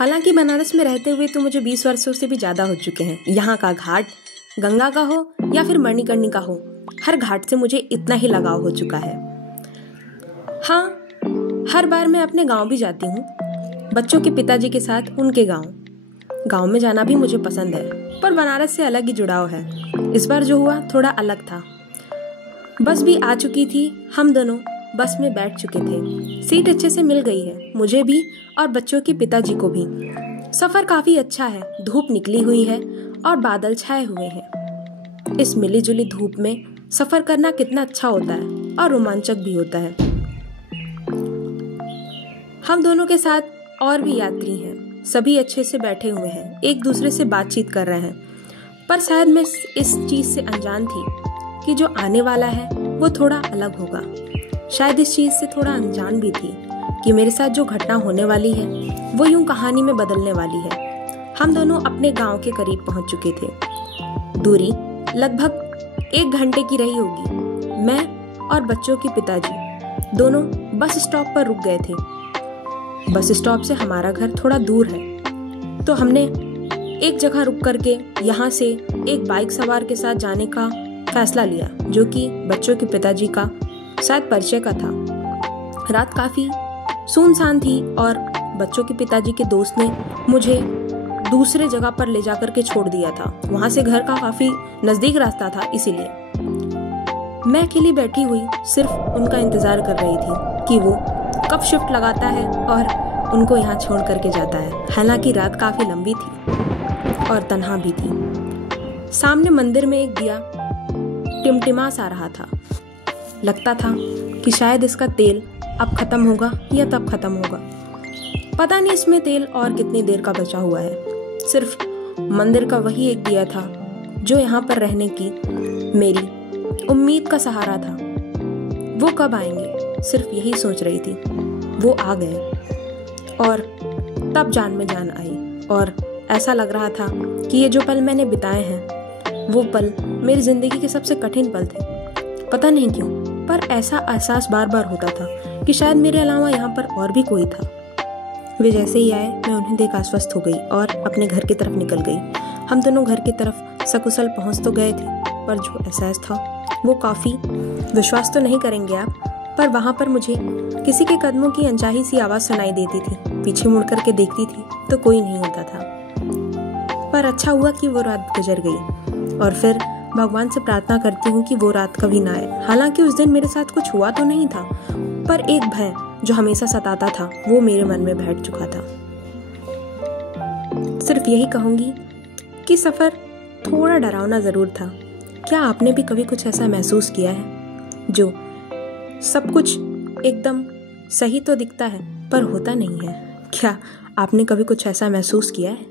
हालांकि बनारस में रहते हुए तो मुझे 20 वर्षों से भी ज़्यादा हो चुके हैं। यहाँ का घाट गंगा का हो या फिर मणिकर्णिका हो, हर घाट से मुझे इतना ही लगाव हो चुका है। हाँ, हर बार मैं अपने गांव भी जाती हूँ, बच्चों के पिताजी के साथ उनके गांव में जाना भी मुझे पसंद है, पर बनारस से अलग ही जुड़ाव है। इस बार जो हुआ थोड़ा अलग था। बस भी आ चुकी थी, हम दोनों बस में बैठ चुके थे। सीट अच्छे से मिल गई है, मुझे भी और बच्चों के पिताजी को भी। सफर काफी अच्छा है, धूप निकली हुई है और बादल छाए हुए हैं। इस मिली जुली धूप में सफर करना कितना अच्छा होता है और रोमांचक भी होता है। हम दोनों के साथ और भी यात्री हैं, सभी अच्छे से बैठे हुए हैं, एक दूसरे से बातचीत कर रहे हैं। पर शायद मैं इस चीज से अनजान थी कि जो आने वाला है वो थोड़ा अलग होगा। शायद इस चीज से थोड़ा अनजान भी थी कि मेरे साथ जो घटना होने वाली है वो यूं कहानी में बदलने वाली है। हम दोनों अपने गांव के करीब पहुंच चुके थे। दूरी लगभग 1 घंटे की रही होगी। मैं और बच्चों के पिताजी दोनों बस स्टॉप पर रुक गए थे। बस स्टॉप से हमारा घर थोड़ा दूर है, तो हमने एक जगह रुक करके यहाँ से एक बाइक सवार के साथ जाने का फैसला लिया, जो कि बच्चों के पिताजी का शायद परिचय का था। रात काफी सुनसान थी और बच्चों के पिताजी के दोस्त ने मुझे दूसरे जगह पर ले जाकर के छोड़ दिया था। वहां से घर का काफी नजदीक रास्ता था, इसीलिए मैं अकेली बैठी हुई सिर्फ उनका इंतजार कर रही थी कि वो कब शिफ्ट लगाता है और उनको यहाँ छोड़ करके जाता है। हालांकि रात काफी लंबी थी और तन्हा भी थी। सामने मंदिर में एक दिया टिमटिमा सा रहा था। लगता था कि शायद इसका तेल अब खत्म होगा या तब खत्म होगा। पता नहीं इसमें तेल और कितनी देर का बचा हुआ है। सिर्फ मंदिर का वही एक दिया था जो यहाँ पर रहने की मेरी उम्मीद का सहारा था। वो कब आएंगे, सिर्फ यही सोच रही थी। वो आ गए और तब जान में जान आई और ऐसा लग रहा था कि ये जो पल मैंने बिताए हैं वो पल मेरी जिंदगी के सबसे कठिन पल थे। पता नहीं क्यों, पर ऐसा एहसास बार बार होता था कि शायद मेरे अलावा यहाँ पर और भी कोई था। वे जैसे ही आए, मैं उन्हें देख आश्वस्त हो गई और अपने घर की तरफ निकल गई। हम दोनों घर की तरफ सकुशल पहुँच तो गए थे, पर जो एहसास था वो काफी, विश्वास तो नहीं करेंगे आप, पर वहाँ पर मुझे किसी के कदमों की अनचाही सी आवाज सुनाई देती थी। पीछे मुड़ करके देखती थी तो कोई नहीं होता था। पर अच्छा हुआ कि वो रात गुजर गई और फिर भगवान से प्रार्थना करती हूँ कि वो रात कभी ना आए। हालांकि उस दिन मेरे साथ कुछ हुआ तो नहीं था, पर एक भय जो हमेशा सताता था वो मेरे मन में बैठ चुका था। सिर्फ यही कहूंगी कि सफर थोड़ा डरावना जरूर था। क्या आपने भी कभी कुछ ऐसा महसूस किया है जो सब कुछ एकदम सही तो दिखता है पर होता नहीं है? क्या आपने कभी कुछ ऐसा महसूस किया है?